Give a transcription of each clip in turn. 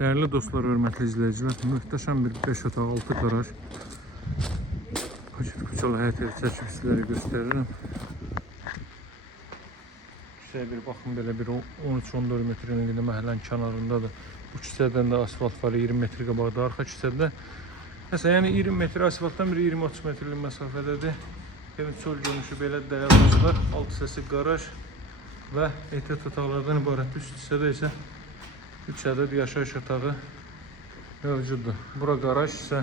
Değerli dostlar, hörmətli izləyicilər, möhtəşəm bir 5 otaq 6 qaraj paket kucalı həyat evi çəkib sizlərə göstərirəm. Küçəyə bir baxın, belə bir 13-14 metr enliyində məhəllənin kənarındadır. Bu küçədən də asfalt var, 20 metr qabaqda, arxa küçədə. Nəsə, yəni 20 metr asfaltdan bir 20-30 metrlik məsafədədir. Evin çöl görünüşü belə dəyərli. Alt hissəsi qaraj və ehtiyat otaqlardan ibarət. Üst hissədə isə 3 ədəd yaşayış otağı mövcuddur. Bura qaraj isə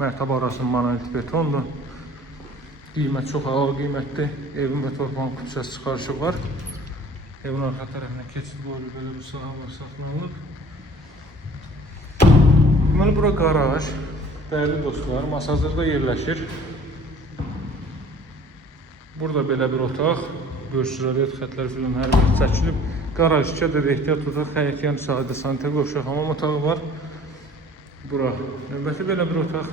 mərtəbə arası monolit betondur. Qiymət çox ağır qiymətdir. Evin və torpağın küçəsi çıxarışı var. Evin arxa tərəfinə keçid qoyulub, belə bir sahə var, saxlanılıb. Deməli, bura qaraj. Dəyərli dostlar, Masazırda yerləşir. Burada belə bir otaq, görürsünüz, radiat xətləri filan hər biri çəkilib. Qaraj, 2 ədəd ehtiyat otaq, həyətyan sahədə sanitar qovşaq hamam otağı var. Bura növbəti belə bir otaq.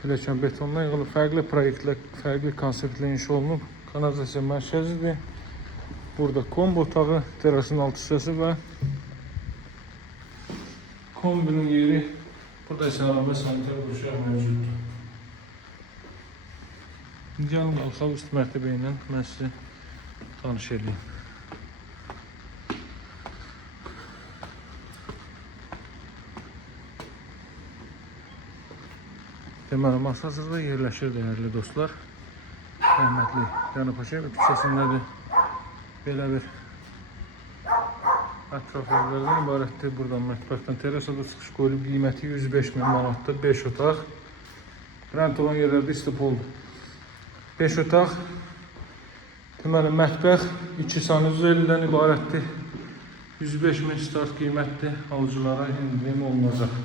Pilləkən betondan yığılıb, fərqli proyektlə, fərqli konseptlə inşa olunub. Kanalizasiya mərkəzidir. Burada kombi otağı, terasın alt hissəsi və kombinin yeri. Burada isə əlavə sanitar qovşaq mövcuddur. Gəlin qalxaq üst mərtəbə ilə mən sizə tanış edeyim. Deməli, Masazırda yerləşir dəyərli dostlar. Rəhmətli Cənab Paşayev küçəsindədir. Belə bir ətraf evlərdən ibarətdir. Buradan mətbəxdən terasa da çıxış qoyulub. Qiyməti 105 min manatdır. 5 otaq. Rənt olan yerlərdə istipoldur. 5 otaq. Deməli, mətbəx 2 sanuzelidən ibarətdir. 105 min start qiymətdir. Alıcılara indirim olunacaq.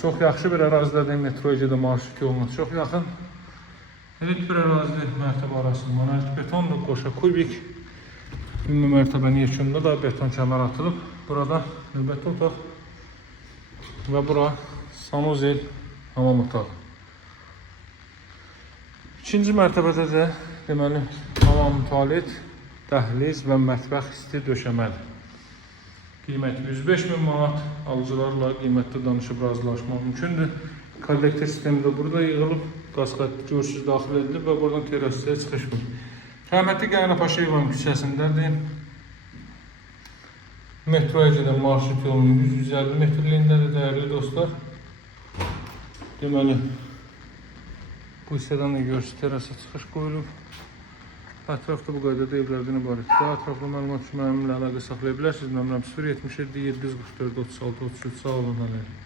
Çox yaxşı bir ərazidədir. Metroyəcədə marşrut yoluna çox yaxın. Elit bir ərazidir. Mərtəbə arası monolit betondur. Qoşa kubik. Ümumi mərtəbənin yekununda da beton kəmər atılıb. Burada növbəti otaq və bura sanuzel hamam otağı. İkinci mərtəbədə də deməli hamam, tualet, dəhliz və mətbəx isti döşəmədir. Qiyməti 105 min manat. Alıcılarla qiymətdə danışıb razılaşmaq mümkündür. Kollektor sistemi də burada yığılıb. Qaz xətti görsüz daxil edilib və buradan terasaya çıxış var. Rəhmətli Cənab Paşayevin küçəsindədir. Metroyəcədə marşrut yolunun 150 metrliyindədir dəyərli dostlar. Deməli, bu hissədən də görürsünüz, terasa çıxış qoyulub. Ətrafda bu qaydada evlərdən ibarətdir. Daha ətraflı məlumat üçün mənimlə əlaqə saxlaya bilərsiniz. Nömrəm 077 744 36 33. Sağ olun, hələlik.